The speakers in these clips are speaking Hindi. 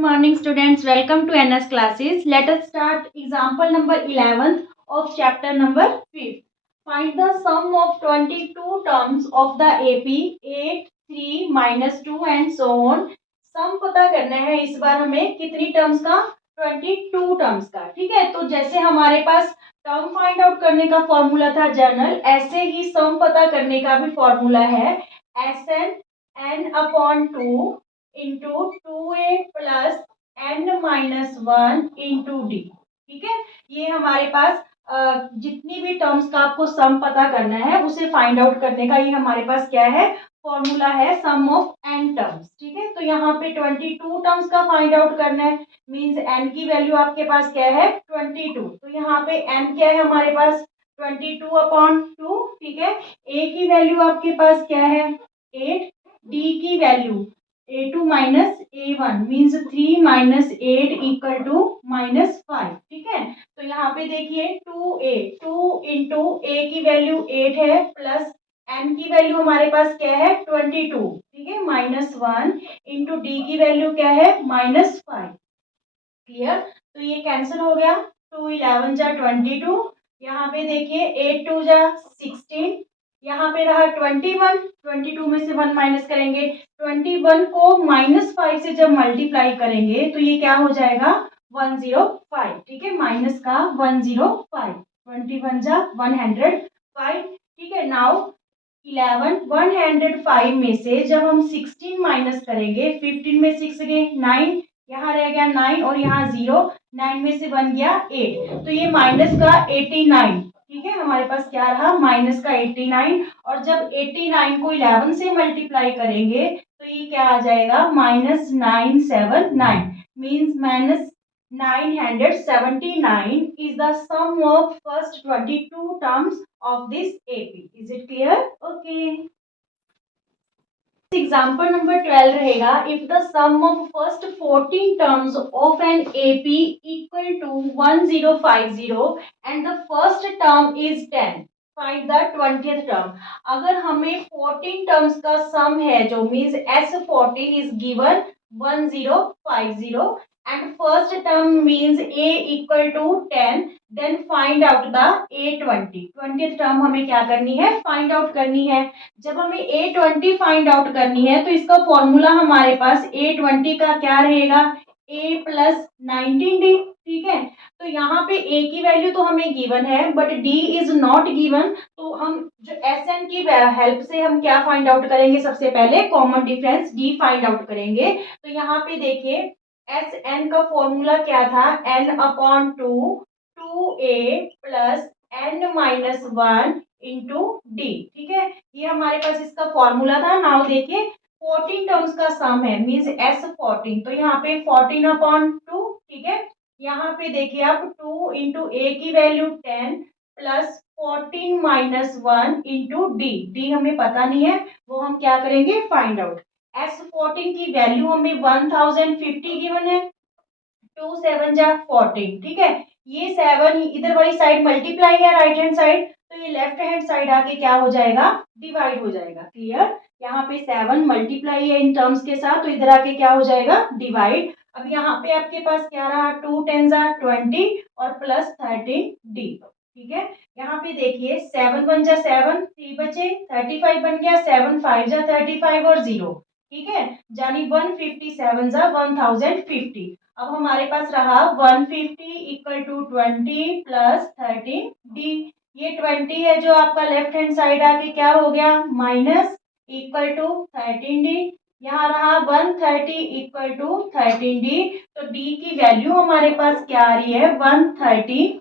morning students, welcome to NS classes. Let us start example number 11th of chapter number 5th. Find the sum of 22 terms of the AP 8, 3, -2 and so on. सम पता करना है इस बार हमें कितनी टर्म्स का 22 टर्म्स का। ठीक है, तो जैसे हमारे पास टर्म फाइंड आउट करने का फॉर्मूला था जनरल, ऐसे ही सम पता करने का भी फॉर्मूला है SN n/2 into 2a plus n-1 into d. ठीक है, ये हमारे पास जितनी भी टर्म्स का आपको सम पता करना है उसे फाइंड आउट करने का ये हमारे पास क्या है, फॉर्मूला है सम ऑफ n टर्म्स। ठीक है, तो यहाँ पे 22 टर्म्स का फाइंड आउट करना है, मींस n की वैल्यू आपके पास क्या है 22। तो यहाँ पे n क्या है हमारे पास 22/2। ठीक है, a की वैल्यू आपके पास क्या है 8, d की value a2 minus a1 means 3 minus 8 equal to -5। ठीक है, तो यहाँ पे देखिए 2 इंटू a की वैल्यू 8 है प्लस n की वैल्यू हमारे पास क्या है 22। ठीक है, -1 इंटू डी की वैल्यू क्या है -5। क्लियर, तो ये कैंसिल हो गया। 2 11 जा 22, यहाँ पे देखिए 8 2 जा 16, यहाँ पे रहा 21, 22 में से 1 माइनस करेंगे, 21 को -5 से जब मल्टीप्लाई करेंगे तो ये क्या हो जाएगा 105। ठीक है, माइनस का 105, 21 जा 105। ठीक है, नाउ 105 में से जब हम 16 माइनस करेंगे, 15 में 6 गए 9, यहाँ रह गया 9 और यहाँ 0, 9 में से 1 गया 8, तो ये माइनस का 89। ठीक है, हमारे पास क्या रहा माइनस का 89, और जब 89 को 11 से मल्टीप्लाई करेंगे तो ये क्या आ जाएगा -979, means -979 is the sum of first 22 terms of this AP. Is it clear? Okay. Example number 12 रहेगा, if the sum of first 14 terms of an AP equal to 1050 and the first term is 10, find the 20th term. अगर हमें 14 terms का sum है जो means S14 is given 1050 and first term means A equal to 10, then find out the A20. 20th term हमें क्या करनी है फाइंड आउट करनी है। जब हमें A20 फाइंड आउट करनी है तो इसका फॉर्मूला हमारे पास A20 का क्या रहेगा A प्लस 19D। ठीक है, तो यहाँ पे A की वैल्यू तो हमें गिवन है but D is not given, तो हम जो SN की हेल्प से हम क्या फाइंड आउट करेंगे, सबसे पहले common difference D find out करेंगे। तो यहाँ पे देखिए SN का फॉर्मूला क्या था n/2 2a plus n-1 into d. ठीक है, ये हमारे पास इसका फॉर्मूला था। नाउ देखिए 14 टर्म्स का सम है मींस S14, तो यहाँ पे 14/2। ठीक है, यहाँ पे देखिए आप 2 इंटू ए की value 10 plus 14 -1 into D. D हमें पता नहीं है, वो हम क्या करेंगे फाइंड आउट। S14 की वैल्यू हमें 1050 गिवन है, 2 7 जा 14। ठीक है, ये 7 इधर वाली साइड मल्टीप्लाई है राइट हैंड साइड, तो ये लेफ्ट हैंड साइड आके क्या हो जाएगा डिवाइड हो जाएगा। क्लियर, यहाँ पे 7 मल्टीप्लाई है इन टर्म्स के साथ, तो इधर आके क्या हो जाएगा डिवाइड। अब यहाँ पे आपके पास क्या रहा 2 10 जा 20 और प्लस 13D। ठीक है, यहाँ पे देखिए 7 1 जा 7, 3 बचे 35 बन गया, 7 5 जा 35 और 0। ठीक है, यानी 157 जा 1050। अब हमारे पास रहा 150 इक्वल टू 20 प्लस 13D। ये 20 है जो आपका लेफ्ट हैंड साइड आके क्या हो गया माइनस इक्वल टू 13D। यहाँ रहा 130 इक्वल टू 13D, तो D की वैल्यू हमारे पास क्या आ रही है 130।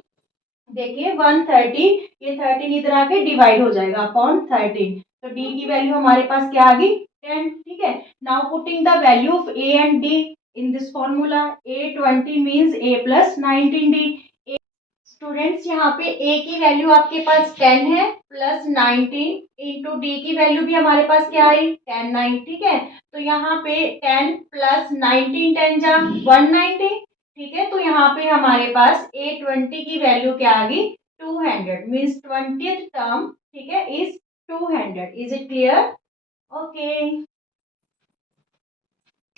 देखिए 130, ये 13 इधर आके डिवाइड हो जाएगा अपॉन 13, तो D की वैल्यू हमारे पास क्या आ गई 10। ठीक है, now putting the value of A and D in this formula, A20 means A plus 19D। Students यहाँ पे A की वैल्यू आपके पास 10 है प्लस 19 इंटू डी की वैल्यू भी हमारे पास क्या आई 10 9। ठीक है, तो यहाँ पे 10 प्लस 19 10 जा 190। ठीक है, तो यहाँ पे हमारे पास A20 की वैल्यू क्या आ गई 200, मीन्स 20th टर्म ठीक है is 200। Is it clear? Okay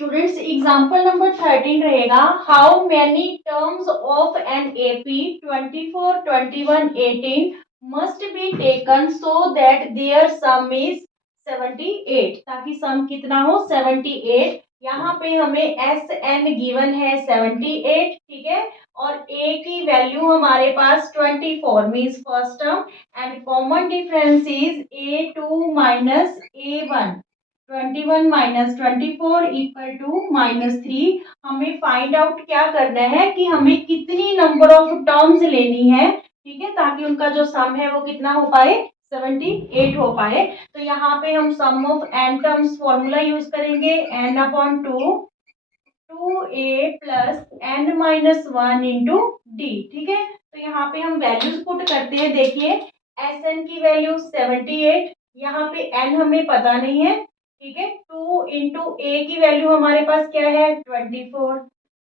students example number 13 रहेगा, how many terms of an AP 24, 21, 18 must be taken so that there sum is 78, ताकि सम कितना हो 78। यहाँ पे हमें एस एन गिवन है 78, ठीक है, और ए की वैल्यू हमारे पास 24 means first term, and common difference is A2 minus A1, 21 minus 24 equal to -3। हमें फाइंड आउट क्या करना है कि हमें कितनी नंबर ऑफ टर्म्स लेनी है, ठीक है, ताकि उनका जो सम है वो कितना हो पाए 78 हो पाए। तो यहाँ पे हम sum of n terms formula use करेंगे, n upon 2a plus n minus 1 into d, ठीक है। तो यहाँ पे हम वैल्यूज पुट करते हैं, देखिए एस एन की वैल्यू 78, यहाँ पे n हमें पता नहीं है, ठीक है, 2 इंटू ए की वैल्यू हमारे पास क्या है 24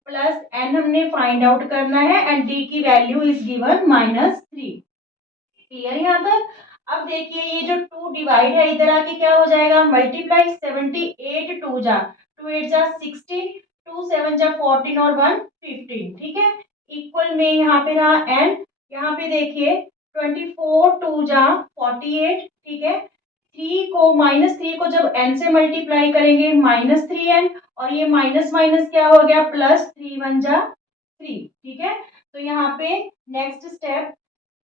प्लस n हमने फाइंड आउट करना है, एंड डी की वैल्यू इज गिवन -3। क्लियर यहाँ तक। अब देखिए ये जो 2 डिवाइड है इधर आके क्या हो जाएगा, मल्टीप्लाई 78 टू जा 2 8 जा 16, 2 7 जा 14 और 1 15, ठीक है, इक्वल में यहाँ पे रहा n, यहाँ पे देखिए 24 टू जा 48, ठीक है, 3 को -3 को जब n से मल्टीप्लाई करेंगे -3n, और ये माइनस माइनस क्या हो गया प्लस 3 1 जा 3, ठीक है। तो यहाँ पे नेक्स्ट स्टेप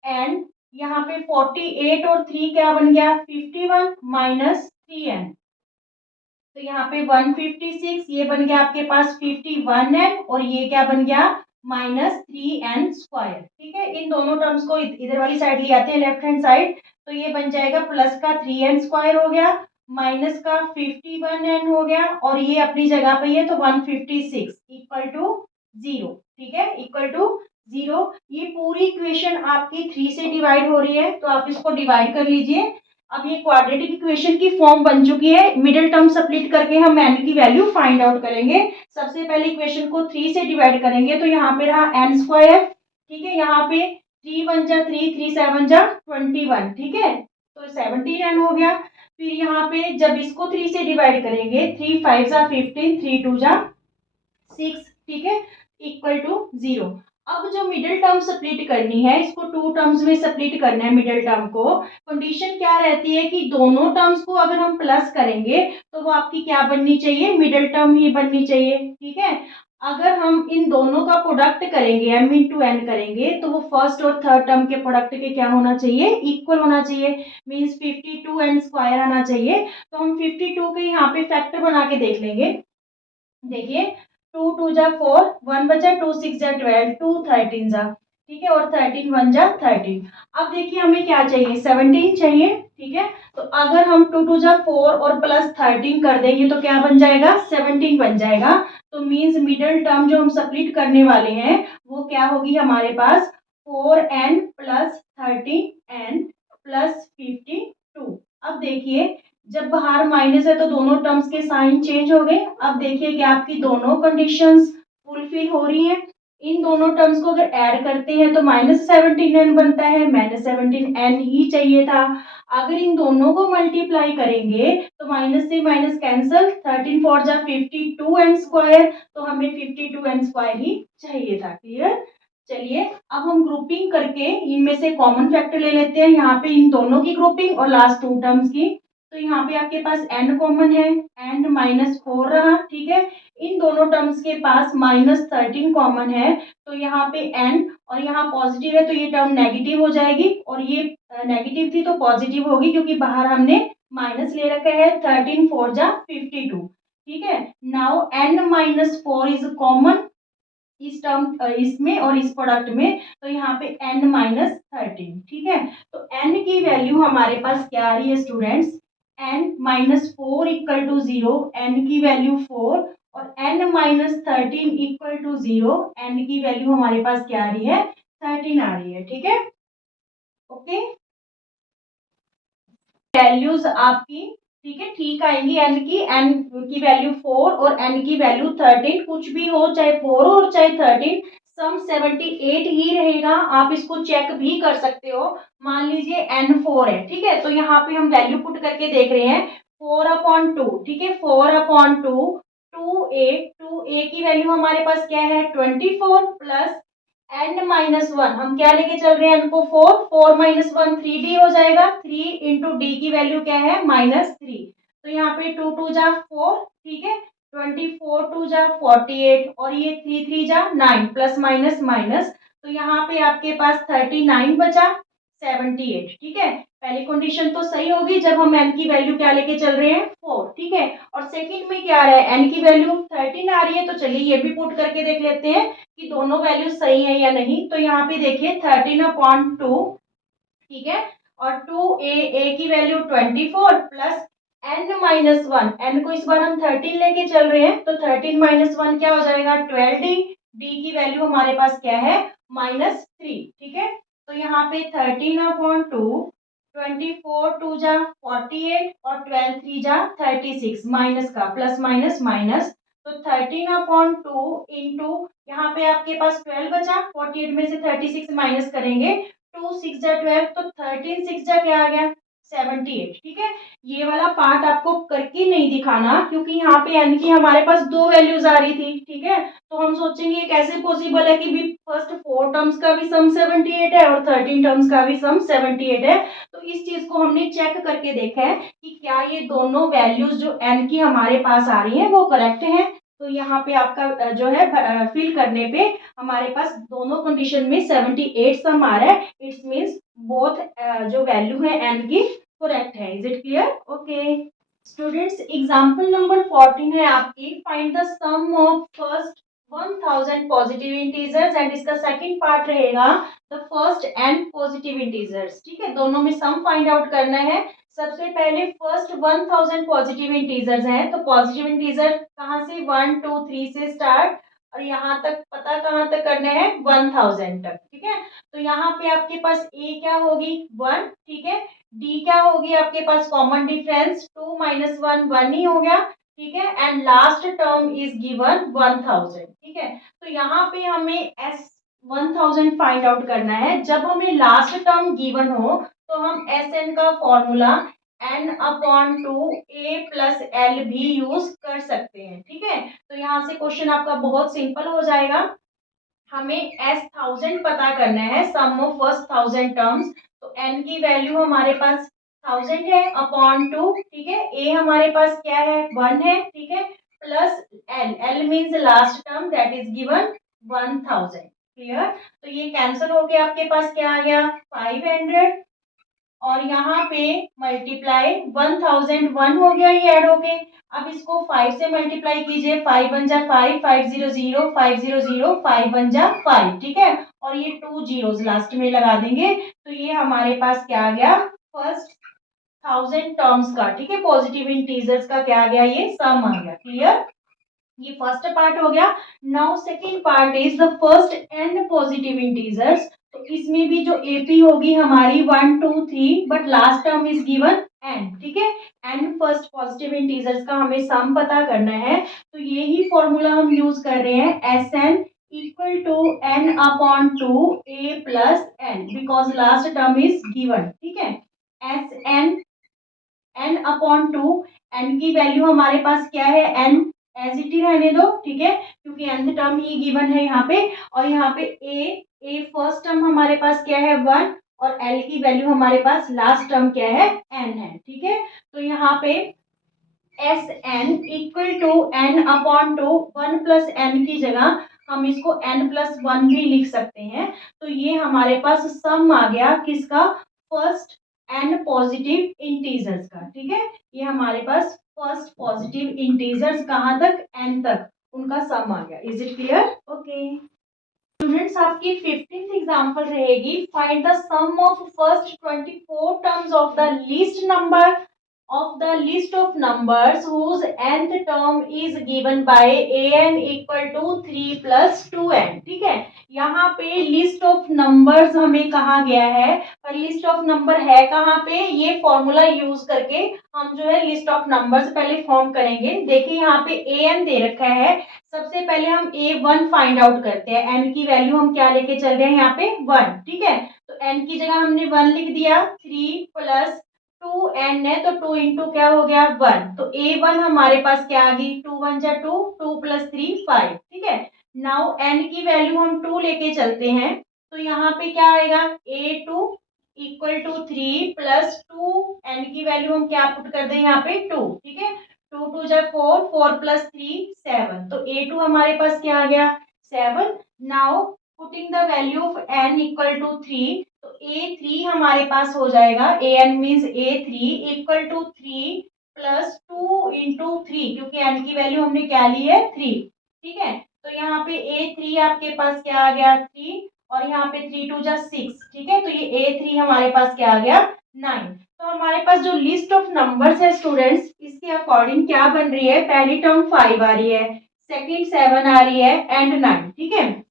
एन, यहाँ पे 48 और 3 क्या बन गया 51 माइनस 3n, तो यहाँ पे 156, ये बन गया आपके पास 51n, और ये क्या बन गया -3n स्क्वायर, ठीक है। इन दोनों टर्म्स को इधर वाली साइड ले आते हैं लेफ्ट हैंड साइड, तो ये बन जाएगा प्लस का 3n स्क्वायर हो गया, माइनस का 51n हो गया, और ये अपनी जगह पे है तो 156 इक्वल टू 0, ठीक है, इक्वल टू 0। ये पूरी इक्वेशन आपकी 3 से डिवाइड हो रही है, तो आप इसको डिवाइड कर लीजिए। अब ये क्वाड्रेटिक इक्वेशन की फॉर्म बन चुकी है, मिडिल टर्म सप्लिट करके हम n की वैल्यू फाइंड आउट करेंगे। सबसे पहले इक्वेशन को 3 से डिवाइड करेंगे, तो यहाँ पे रहा n स्क्वायर, ठीक है, यहाँ पे 3 1 जा 3, 3 7 जा 21, ठीक है, तो 17n हो गया। फिर यहाँ पे जब इसको 3 से डिवाइड करेंगे, 3 5 जा 15, 3 2 जा 6, ठीक है, इक्वल टू 0। अब जो मिडिल टर्म स्प्लिट करनी है, इसको 2 टर्म्स में स्प्लिट करना है मिडिल टर्म को। कंडीशन क्या रहती है कि दोनों टर्म्स को अगर हम प्लस करेंगे तो वो आपकी क्या बननी चाहिए, मिडिल टर्म ही बननी चाहिए, ठीक है। अगर हम इन दोनों का प्रोडक्ट करेंगे, m इंटू एन करेंगे, तो वो फर्स्ट और थर्ड टर्म के प्रोडक्ट के क्या होना चाहिए, इक्वल होना चाहिए, मीन्स 52n स्क्वायर आना चाहिए। तो हम 52 के यहाँ पे फैक्टर बना के देख लेंगे। देखिए 2 2 जा 4, 1 बचा, 2 6 जा 12, 2 13 जा, ठीक है, और 13 1 जा 13। अब देखिए हमें क्या चाहिए 17 चाहिए, ठीक है। तो अगर हम 2 2 जा 4 और प्लस 13 कर देंगे तो क्या बन जाएगा 17 बन जाएगा। तो मीन्स मिडिल टर्म जो हम सप्लिट करने वाले हैं वो क्या होगी हमारे पास 4n प्लस 13n प्लस 52। अब देखिए जब बाहर माइनस है तो दोनों टर्म्स के साइन चेंज हो गए। अब देखिए कि आपकी दोनों कंडीशंस फुलफिल हो रही हैं। इन दोनों टर्म्स को अगर ऐड करते हैं तो -17n बनता है, -17n ही चाहिए था। अगर इन दोनों को मल्टीप्लाई करेंगे तो माइनस से माइनस कैंसल, 13 4 जा 52n स्क्वायर, तो हमें 52n स्क्वायर ही चाहिए था। क्लियर। चलिए अब हम ग्रुपिंग करके इनमें से कॉमन फैक्टर ले लेते हैं, यहाँ पे इन दोनों की ग्रुपिंग और लास्ट 2 टर्म्स की। तो यहाँ पे आपके पास n कॉमन है, n -4 रहा, ठीक है। इन दोनों टर्म्स के पास -13 कॉमन है, तो यहाँ पे n और यहाँ पॉजिटिव है तो ये टर्म नेगेटिव हो जाएगी, और ये नेगेटिव थी तो पॉजिटिव होगी क्योंकि बाहर हमने माइनस ले रखा है। 13 4 जा 52, ठीक है। नाउ n-4 इज कॉमन इस टर्म इसमें और इस प्रोडक्ट में, तो यहाँ पे n-13, ठीक है। तो n की वैल्यू हमारे पास क्या आ रही है students, n-4 equal to 0, n की वैल्यू 4, और n-13 इक्वल टू 0, n की वैल्यू हमारे पास क्या आ रही है 13 आ रही है, ठीक है। ओके, वैल्यूज आपकी ठीक है ठीक आएंगी, n की वैल्यू 4 और n की वैल्यू 13, कुछ भी हो चाहे 4 हो और चाहे 13, सम 78 ही रहेगा। आप इसको चेक भी कर सकते हो। मान लीजिए n 4 है, ठीक है, तो यहाँ पे हम वैल्यू पुट करके देख रहे हैं 4/2, ठीक है, 4/2, 2a की वैल्यू हमारे पास क्या है 24 प्लस n-1 हम क्या लेके चल रहे हैं n को 4 माइनस 1 3d हो जाएगा 3 इंटू डी की वैल्यू क्या है -3 तो यहाँ पे 2 2 जा 4 ठीक है 24 2 जा 48 और ये 3 3 जा 9 प्लस माइनस माइनस तो यहाँ पे आपके पास 39 बचा 78 ठीक है पहली कंडीशन तो सही होगी जब हम n की वैल्यू क्या लेके चल रहे हैं 4 ठीक है और सेकंड में क्या आ रहा है n की वैल्यू 13 आ रही है तो चलिए ये भी पुट करके देख लेते हैं कि दोनों वैल्यू सही है या नहीं तो यहाँ पे देखिए 13/2 ठीक है और 2a की वैल्यू 24 प्लस n-1 n को इस बार हम 13 लेके चल रहे हैं तो 13 - 1 क्या हो जाएगा 12d d की वैल्यू हमारे पास क्या है -3 ठीक है तो यहाँ पे 13/2 24 2 जा 48 और 12 3 जा 36 माइनस का प्लस माइनस माइनस तो 13/2 इंटू यहाँ पे आपके पास 12 बचा 48 में से 36 माइनस करेंगे 2 6 जा 12 तो 13 6 जा क्या आ गया 78 ठीक है ये वाला पार्ट आपको करके नहीं दिखाना क्योंकि यहाँ पे n की हमारे पास दो वैल्यूज आ रही थी ठीक है तो हम सोचेंगे कैसे पॉसिबल है कि भी फर्स्ट 4 टर्म्स का भी सम 78 है और 13 टर्म्स का भी सम 78 है तो इस चीज को हमने चेक करके देखा है कि क्या ये दोनों वैल्यूज जो n की हमारे पास आ रही है वो करेक्ट है तो यहाँ पे आपका जो है फिल करने पे हमारे पास दोनों कंडीशन में 78 सम आ रहा है इट्स मीन्स बोथ जो वैल्यू है n की करेक्ट है is it clear okay students example number 14 है आपकी find the sum of first 1000 positive integers and इसका सेकंड पार्ट रहेगा the first n positive integers ठीक है दोनों में सम फाइंड आउट करना है सबसे पहले फर्स्ट 1000 पॉजिटिव इंटीजर्स हैं तो पॉजिटिव इंटीजर कहाँ से 1 2 3 से स्टार्ट और यहाँ तक पता कहाँ तक करना है 1000 तक ठीक है तो यहाँ पे आपके पास a क्या होगी 1 ठीक है d क्या होगी आपके पास कॉमन डिफरेंस 2 - 1 1 ही हो गया ठीक है and last term is given 1000 ठीक है तो यहाँ पे हमें s 1000 फाइंड आउट करना है जब हमें लास्ट टर्म गिवन हो तो हम एस एन का formula n/2 a plus L भी यूज कर सकते हैं ठीक है तो यहाँ से क्वेश्चन आपका बहुत सिंपल हो जाएगा हमें s 1000 पता करना है सम ऑफ फर्स्ट 1000 टर्म्स तो n की वैल्यू हमारे पास 1000 है अपॉन 2 ठीक है a हमारे पास क्या है 1 है ठीक है plus l means last term that is given 1000 clear तो ये कैंसिल हो गया आपके पास क्या आ गया 500 और यहाँ पे मल्टीप्लाई 1001 हो गया ये ऐड होके अब इसको 5 से मल्टीप्लाई कीजिए 5 1 जा 5 500 500 5 1 जा 5 ठीक है और ये 2 जीरोस लास्ट में लगा देंगे तो ये हमारे पास क्या आ गया फर्स्ट 1000 टर्म्स का ठीक है पॉजिटिव इंटीजर्स का क्या आ गया ये सम आ गया क्लियर ये फर्स्ट पार्ट हो गया now second part is the first and positive integers तो इसमें भी जो एपी होगी हमारी 1 2 3 but last term is given an ठीक है एन फर्स्ट पॉजिटिव इंटीजर्स का हमें सम पता करना है तो यही फॉर्मूला हम यूज कर रहे हैं S n equal to n/2 a plus n because last term is given ठीक है एस एन n/2 n की वैल्यू हमारे पास क्या है n एज इट ही रहने दो ठीक है क्योंकि nth टर्म ही गिवन है यहाँ पे और यहाँ पे a फर्स्ट टर्म हमारे पास क्या है 1 और l की वैल्यू हमारे पास लास्ट टर्म क्या है n है ठीक है तो यहाँ पे S n equal to n/2 1 plus n की जगह हम इसको n+1 भी लिख सकते हैं तो ये हमारे पास सम आ गया किसका फर्स्ट n पॉजिटिव इंटीजर्स का ठीक है ये हमारे पास फर्स्ट पॉजिटिव इंटीजर्स कहाँ तक n तक उनका सम आ गया is it clear okay students आपकी 15th एग्जांपल रहेगी find the sum of first 24 terms of the list number of the list of numbers whose nth term is given by an equal to 3 plus 2n ठीक है यहाँ पे लिस्ट ऑफ नंबर्स हमें कहा गया है पर लिस्ट ऑफ नंबर है कहाँ पे ये फॉर्मूला यूज करके हम जो है लिस्ट ऑफ नंबर्स पहले फॉर्म करेंगे देखिए यहाँ पे an दे रखा है सबसे पहले हम a1 फाइंड आउट करते हैं n की वैल्यू हम क्या लेके चल रहे हैं यहाँ पे 1 ठीक है तो n की जगह हमने 1 लिख दिया 3 प्लस टू एन है तो टू इंटू क्या हो गया 1, तो ए वन हमारे पास क्या आ गई, 2 1 जा 2, 2 + 3 5, ठीक है। नाउ एन की वैल्यू हम 2 लेके चलते हैं, तो यहाँ पे क्या आएगा, a two equal to 3 plus 2, n की वैल्यू हम क्या पुट कर दें यहाँ पे 2, ठीक है। 2 2 जा 4, 4 + 3 7, तो ए टू हमारे पास क्या आ गया 7। Now putting the value of n equal to 3, तो A3 हमारे पास हो जाएगा, an means A3 equal to 3 plus 2 into 3, क्योंकि n की वैल्यू हमने क्या ली है 3, ठीक है। तो यहाँ पे A3 आपके पास क्या आ गया 3, और यहाँ पे 3 2 जा 6, ठीक है। तो ये A3 हमारे पास क्या आ गया 9। तो हमारे पास जो लिस्ट ऑफ नंबर्स है स्टूडेंट्स, इसके अकॉर्डिंग क्या बन रही है, पहली टर्म 5 आ रही है, सेकंड 7 आ रही है एंड 9, ठीक है।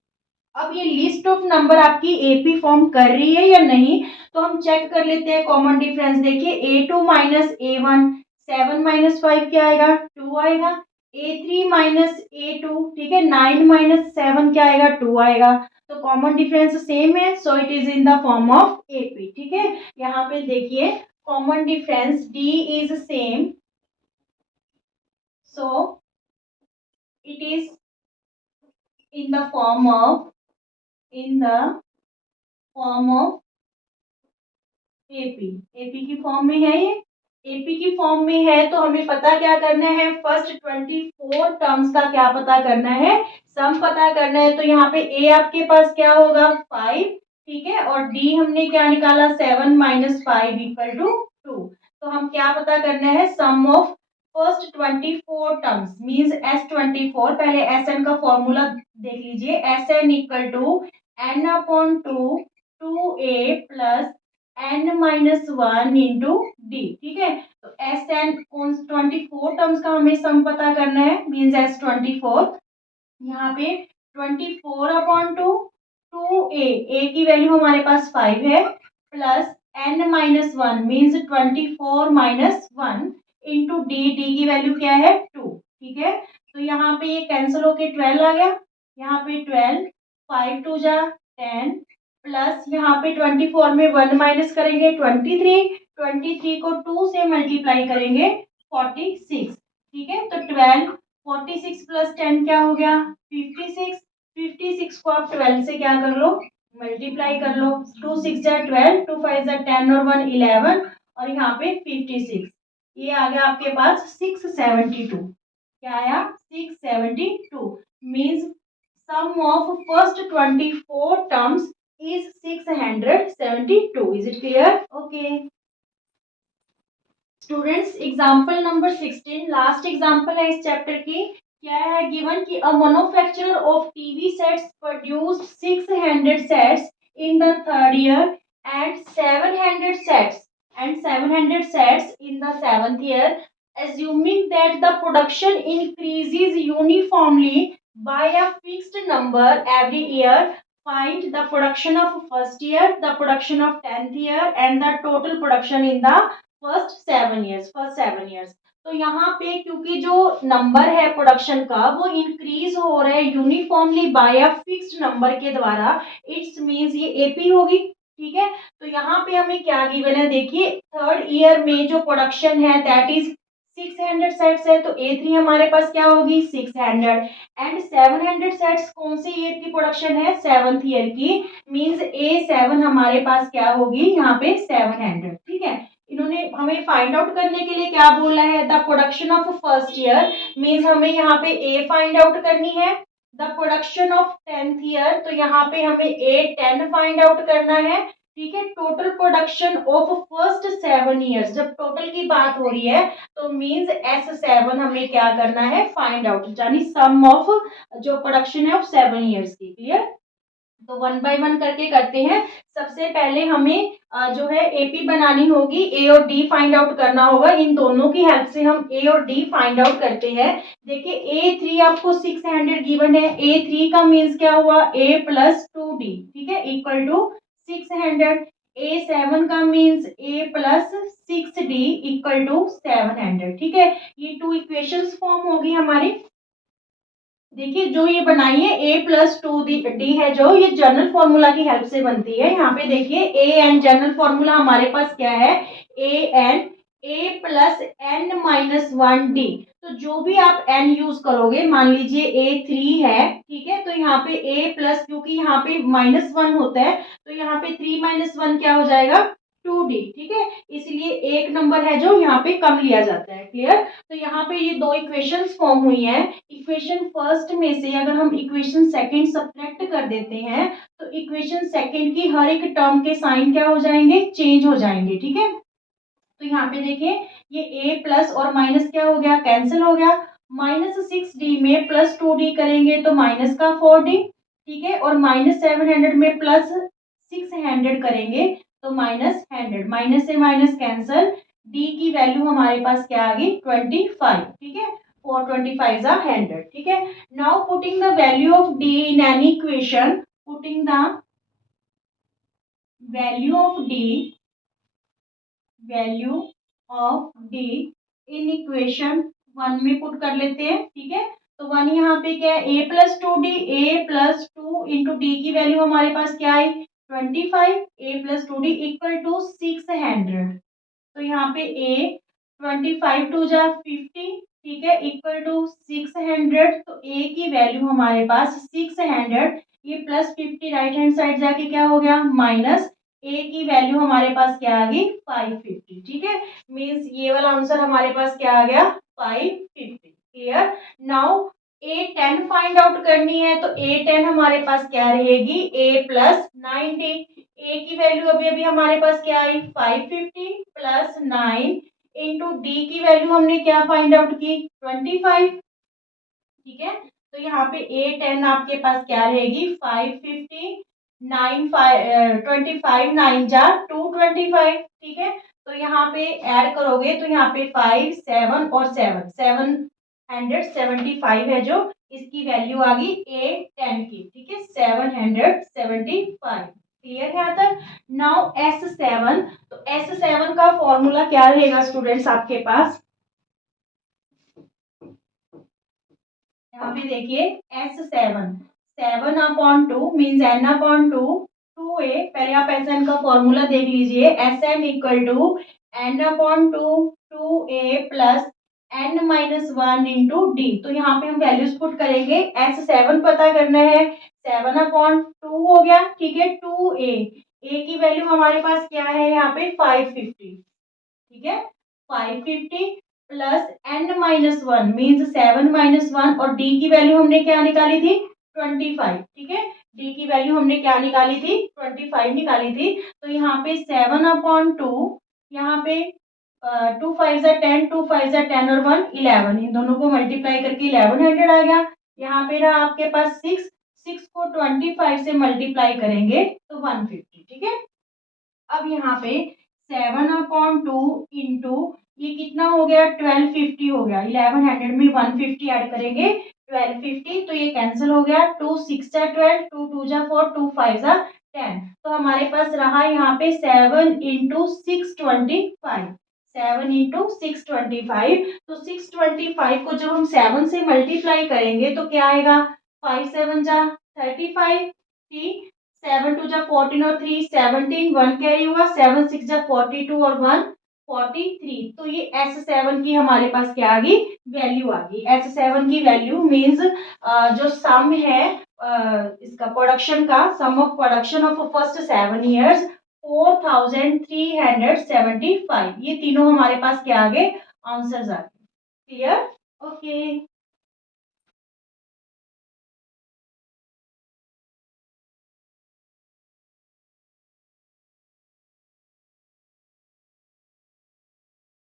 अब ये लिस्ट ऑफ नंबर आपकी एपी फॉर्म कर रही है या नहीं, तो हम चेक कर लेते हैं कॉमन डिफरेंस। देखिए A2 माइनस A1, 7 माइनस 5 क्या आएगा 2 आएगा। A3 माइनस A2, ठीक है, 9 माइनस 7 क्या आएगा 2 आएगा। तो कॉमन डिफरेंस सेम है, so it is in the form of AP, ठीक है। यहाँ पे देखिए common difference D is same, so it is in the form of, in the form of AP. AP की फॉर्म में है ये, एपी की फॉर्म में है, तो हमें पता क्या करना है, फर्स्ट 24 टर्म्स का क्या पता करना है, सम पता करना है। तो यहाँ पे ए आपके पास क्या होगा 5, ठीक है, और डी हमने क्या निकाला 7 माइनस 5 इक्वल टू 2। तो हम क्या पता करना है, sum of first 24 terms means S24। पहले एस एन का फॉर्मूला देख लीजिए, s n equal to n upon two, 2a plus n minus 1 into d, ठीक है। तो एस एन 24 टर्म्स का हमें सम पता करना है, मीन्स S24। यहाँ पे 24 अपॉन टू, 2a, a की वैल्यू हमारे पास 5 है, plus n minus 1 means 24 minus 1 into D, D की वैल्यू क्या है 2, ठीक है। तो यहाँ पे ये कैंसिल होके 12 आ गया, यहाँ पे 12, 5 2 जा 10, प्लस यहाँ पे 24 में 1 माइनस करेंगे 23, 23 को 2 से मल्टीप्लाई करेंगे 46, ठीक है। तो 12, 46 प्लस 10 क्या हो गया 56, 56 को आप 12 से क्या कर लो मल्टीप्लाई कर लो, 2 6 जा 12, 2 5 जा 10 और 1 11, और यहाँ पे 56, ये आ गया आपके पास 672। क्या आया 672, means sum of first 24 terms is 672. Is it clear? Okay. Students example number 16 last example है इस चैप्टर की। क्या है गिवन कि a manufacturer of TV sets produced 600 sets in the third year and 700 sets in the seventh year, assuming that the production increases uniformly by a fixed number every year, find the production of first year, the production of 10th year and the total production in the first 7 years. तो यहाँ पे क्योंकि जो नंबर है प्रोडक्शन का वो इंक्रीज हो रहा है uniformly by a fixed number के द्वारा, इट्स मींस ये एपी होगी, ठीक है। तो यहाँ पे हमें क्या गिवन है, देखिए थर्ड ईयर में जो प्रोडक्शन है दैट इज 600 सेट्स है, तो A3 हमारे पास क्या होगी 600, एंड 700 सेट्स कौन से ईयर की प्रोडक्शन है सेवंथ ईयर की, मींस A7 हमारे पास क्या होगी यहाँ पे 700, ठीक है। इन्होंने हमें फाइंड आउट करने के लिए क्या बोला है, the production of first year, means हमें यहाँ पे ए फाइंड आउट करनी है। The production of 10th year, तो यहाँ पे हमें A10 फाइंड आउट करना है, ठीक है। Total production of first 7 years, जब टोटल की बात हो रही है तो मीन्स S7 हमें क्या करना है फाइंड आउट, यानी सम ऑफ जो प्रोडक्शन है ऑफ 7 ईयर्स की। क्लियर? तो वन बाय वन करके करते हैं। सबसे पहले हमें जो है एपी बनानी होगी, ए और डी फाइंड आउट करना होगा। इन दोनों की हेल्प से हम ए और डी फाइंड आउट करते हैं। देखिए A3 आपको 600 गिवन है, A3 का मीन्स क्या हुआ A प्लस 2D, ठीक है, इक्वल टू 600। A7 का means A plus 6D equal to 700, ठीक है। ये टू इक्वेशंस फॉर्म होगी हमारी। देखिए जो ये बनाई है A+2D है जो, ये जनरल फॉर्मूला की हेल्प से बनती है। यहाँ पे देखिए AN जनरल फॉर्मूला हमारे पास क्या है, AN A+N-1D। तो जो भी आप n यूज करोगे, मान लीजिए A3 है, ठीक है, तो यहाँ पे A प्लस, क्योंकि यहाँ पे -1 होता है, तो यहाँ पे 3 - 1 क्या हो जाएगा, 2D, ठीक है। इसलिए एक नंबर है जो यहाँ पे कम लिया जाता है। क्लियर। तो यहाँ पे ये दो इक्वेशंस फॉर्म हुई है। इक्वेशन फर्स्ट में से अगर हम इक्वेशन सेकंड सब्ट्रैक्ट कर देते हैं, तो इक्वेशन सेकंड की हर एक टर्म के साइन क्या हो जाएंगे, चेंज हो जाएंगे, ठीक है। तो यहाँ पे देखिए ये a प्लस और माइनस क्या हो गया, कैंसिल हो गया। -6d में +2d करेंगे तो माइनस का 4d, ठीक है, और -700 में +600 करेंगे तो -100, माइनस से माइनस कैंसिल, d की वैल्यू हमारे पास क्या आ गई, 25, ठीक है, 425 100, ठीक है। Now putting the value of d in any equation, putting the value of d, value of d in equation 1 में पुट कर लेते हैं, ठीक है। तो 1 यहाँ पे क्या है, a+2d, a+2 इंटू डी की वैल्यू हमारे पास क्या आई, 25, a+2d इक्वल टू 600। तो यहाँ पे a 25 टू जा 50, ठीक है, इक्वल टू 600। तो a की वैल्यू हमारे पास 600, ये +50 राइट हैंड साइड जाके क्या हो गया, माइनस, a की वैल्यू हमारे पास क्या आ गई, 550, ठीक है। मीन्स ये वाला आंसर हमारे पास क्या आ गया, 550। Clear. Now A10 find out करनी है, तो A10 हमारे पास क्या रहेगी, A+90। a की वैल्यू अभी अभी हमारे पास क्या आई, 550 प्लस 9 इंटू डी की वैल्यू हमने क्या फाइंड आउट की, 25, ठीक है। तो यहाँ पे A10 आपके पास क्या रहेगी, 550, 25 9 जा 225, ठीक है। तो यहाँ पे ऐड करोगे तो यहाँ पे 5 7 और 775 है जो, इसकी वैल्यू आ गई A10 की, ठीक है, 775। क्लियर है यहाँ तक। नाउ S7, तो S7 का फॉर्मूला क्या रहेगा स्टूडेंट्स आपके पास, यहाँ पे देखिए S7, 7/2 मीन्स n/2, 2a, पहले आप Sn का फॉर्मूला देख लीजिए, Sn equal to n/2 2a plus n-1 into d. तो यहाँ पे हम वैल्यूज पुट करेंगे, S7 पता करना है, 7/2 हो गया, ठीक है, 2a, a की वैल्यू हमारे पास क्या है यहाँ पे 550, ठीक है, 550 प्लस n-1 मीन्स 7 - 1, और d की वैल्यू हमने क्या निकाली थी, 25, ठीक है, d की वैल्यू हमने क्या निकाली थी, 25 निकाली थी। तो यहाँ पे 7/2, यहाँ पे 2 5 10, 2 5 10 और 1 11, इन दोनों को मल्टीप्लाई करके 1100 आ गया। यहाँ पे रहा आपके पास 6, 6 को 25 से मल्टीप्लाई करेंगे तो 150, ठीक है। अब यहाँ पे 7/2 इंटू ये कितना हो गया, 1250 हो गया, 1100 में 150 ऐड करेंगे 1250, तो ये कैंसिल हो गया, 2 6 जा 12, 2 2 जा 4, 2 5 जा 10। तो हमारे पास रहा यहाँ पे 7 इंटू 625, 7 इंटू 625। तो 625 को जब हम 7 से मल्टीप्लाई करेंगे तो क्या आएगा, 5 7 जा 35, 7 2 जा 14 और 3 17, 1 कैरी हुआ, 7 6 जा 42 और 1 43। तो ये S7 की हमारे पास क्या आ गई, वैल्यू आ गई। S7 की वैल्यू मीन्स जो सम है इसका प्रोडक्शन का, sum of production of first 7 years 4375, ये तीनों हमारे पास क्या आ गए, आंसर्स आ गए। क्लियर। ओके।